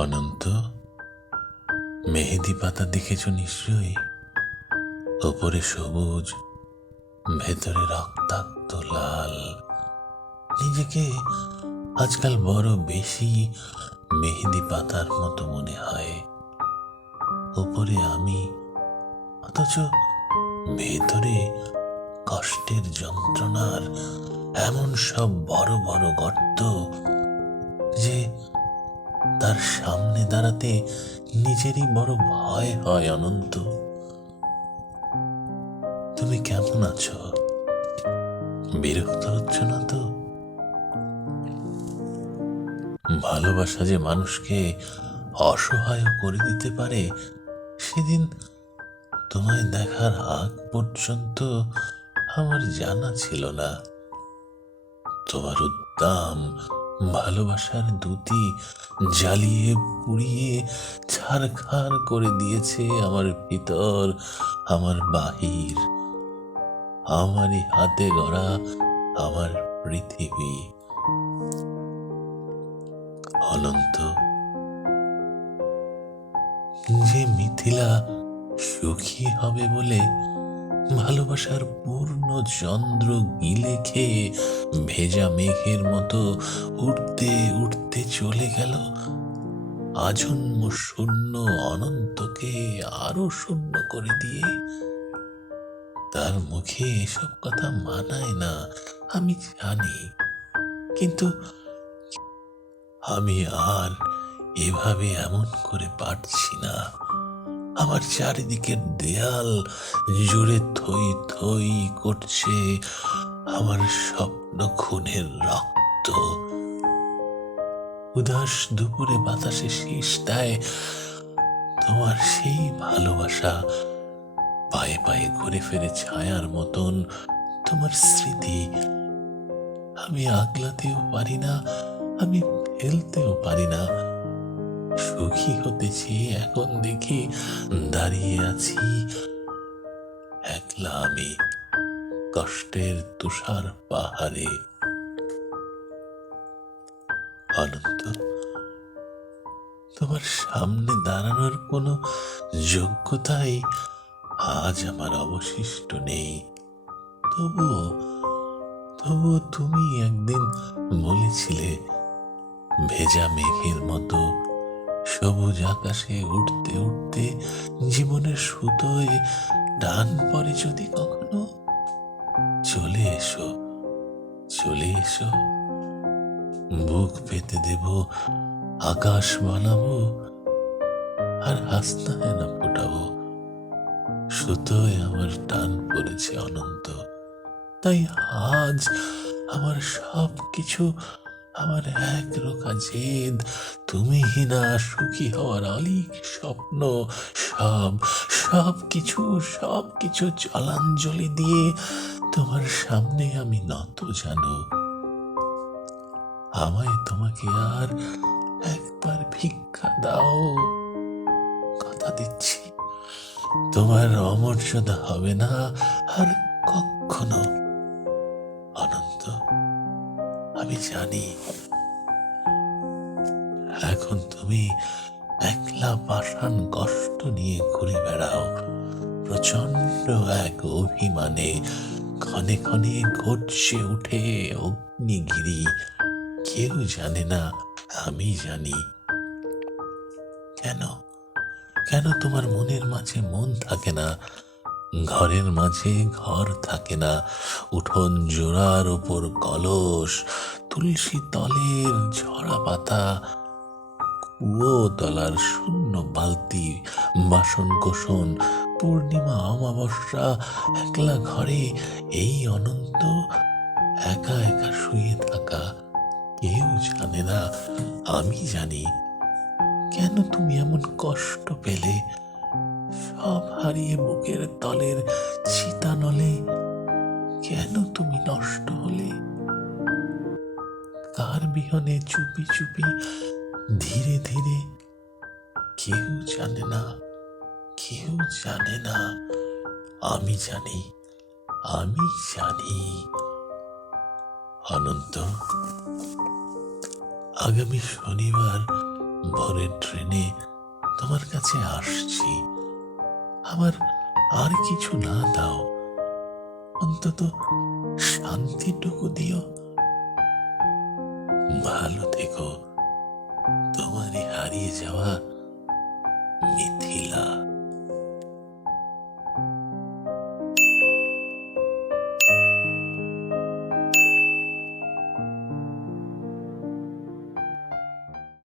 অনন্ত, মেহেদি পাতা দেখেছ নিশ্চয়ই? ওপরে সবুজ, ভেতরে রক্তাক্ত লাল। নিজেকে আজকাল বড় বেশি মেহেদি পাতার মতো মনে হয়। ওপরে আমি, অথচ ভেতরে কষ্টের যন্ত্রণার এমন সব বড় বড় গর্ত যে তার সামনে দাঁড়াতে নিজেরই বড় ভয় হয়। অনন্ত, তুমি কেমন আছো? বিরক্ত হচ্ছ না তো? ভালোবাসা যে মানুষকে অসহায় করে দিতে পারে, সেদিন তোমায় দেখার আগ পর্যন্ত আমার জানা ছিল না। তোমার উদ্দাম ভালোবাসার দুটি জ্বালিয়ে পুড়িয়ে ছারখার করে দিয়েছে আমার ভিতর, আমার বাহির, আমারই হাতে গড়া আমার পৃথিবী। অনন্ত, যে মিথিলা সুখী হবে বলে ভালোবাসার পূর্ণ চন্দ্র গিলে খেয়ে ভেজা মেঘের মতো উঠতে উঠতে চলে গেল, আজন্ম শূন্য অনন্তকে আরো শূন্য করে দিয়ে। তার মুখে এসব কথা মানায় না, আমি জানি, কিন্তু আমি আর এভাবে এমন করে পারছি না। আমার চারিদিকের দেয়াল জুড়ে থই থই করছে আমার স্বপ্ন খুনের রক্ত। উদাস দুপুরে বাতাসে শীষ দেয় তোমার সেই ভালোবাসা, পায়ে পায়ে ঘুরে ফিরে ছায়ার মতন তোমার স্মৃতি। আমি আগলাতেও পারি না, আমি ফেলতেও পারি না। সুখী হতে চেয়ে এখন দেখি দাঁড়িয়ে আছি একলা আমি কষ্টের তুষার পাহাড়ে। অনন্ত, তোমার সামনে দাঁড়ানোর কোনো যোগ্যতাই আজ আমার অবশিষ্ট নেই। তবুও তবুও তুমি একদিন বলেছিলে, ভেজা মেঘের মতো সবুজ আকাশে উঠতে উঠতে জীবনের সুতোয় টান পড়ে যদি কখনো, চলে এসো, চলে এসো। বুক পেতে দেব, আকাশ বানাবো, আর হাসনা হেনা ফোটাবো। সুতোয় আমার টান পড়েছে অনন্ত, তাই আজ আমার সব কিছু, আমার এক রোকা জেদ, তুমি না সুখী হওয়ার অলিক স্বপ্ন, সব সব কিছু জলাঞ্জলি দিয়ে তোমার সামনে আমি নত জানো। আমায় তোমাকে আর একবার ভিক্ষা দাও, কথা দিচ্ছি তোমার অমর্যাদা হবে না আর কখনো। অনন্ত, আমি জানি এখন তুমি একলা পাষাণ কষ্ট নিয়ে ঘুরে বেড়াও, প্রচন্ড এক অভিমানে ক্ষণে ক্ষণে ঘটছে উঠে অগ্নিগিরি। কেউ জানে না, আমি জানি। কেন কেন তোমার মনের মাঝে মন থাকে না, ঘরের মাঝে ঘর থাকে না, উঠোন জোড়ার ওপর কলস, তুলসী তলের ঝরা পাতা, কুয়ো তলার শূন্য বালতি, বাসন কোসন, পূর্ণিমা অমাবস্যা, একলা ঘরে এই অনন্ত একা একা শুয়ে থাকা। কেউ জানে না, আমি জানি। কেন তুমি এমন কষ্ট পেলে, সব হারিয়ে বুকের তলের চিতানলে কেন তুমি নষ্ট হলে? কার বিহনে চুপি চুপি ধীরে ধীরে? কেউ জানে না, কেউ জানে না, আমি জানি, আমি জানি। অনন্ত, আগামী শনিবার ভোরের ট্রেনে তোমার কাছে আসছি। আমার আর কিছু না দাও, অন্তত শান্তিটুকু দিও। ভালো থেকো, তোমারই হারিয়ে যাওয়া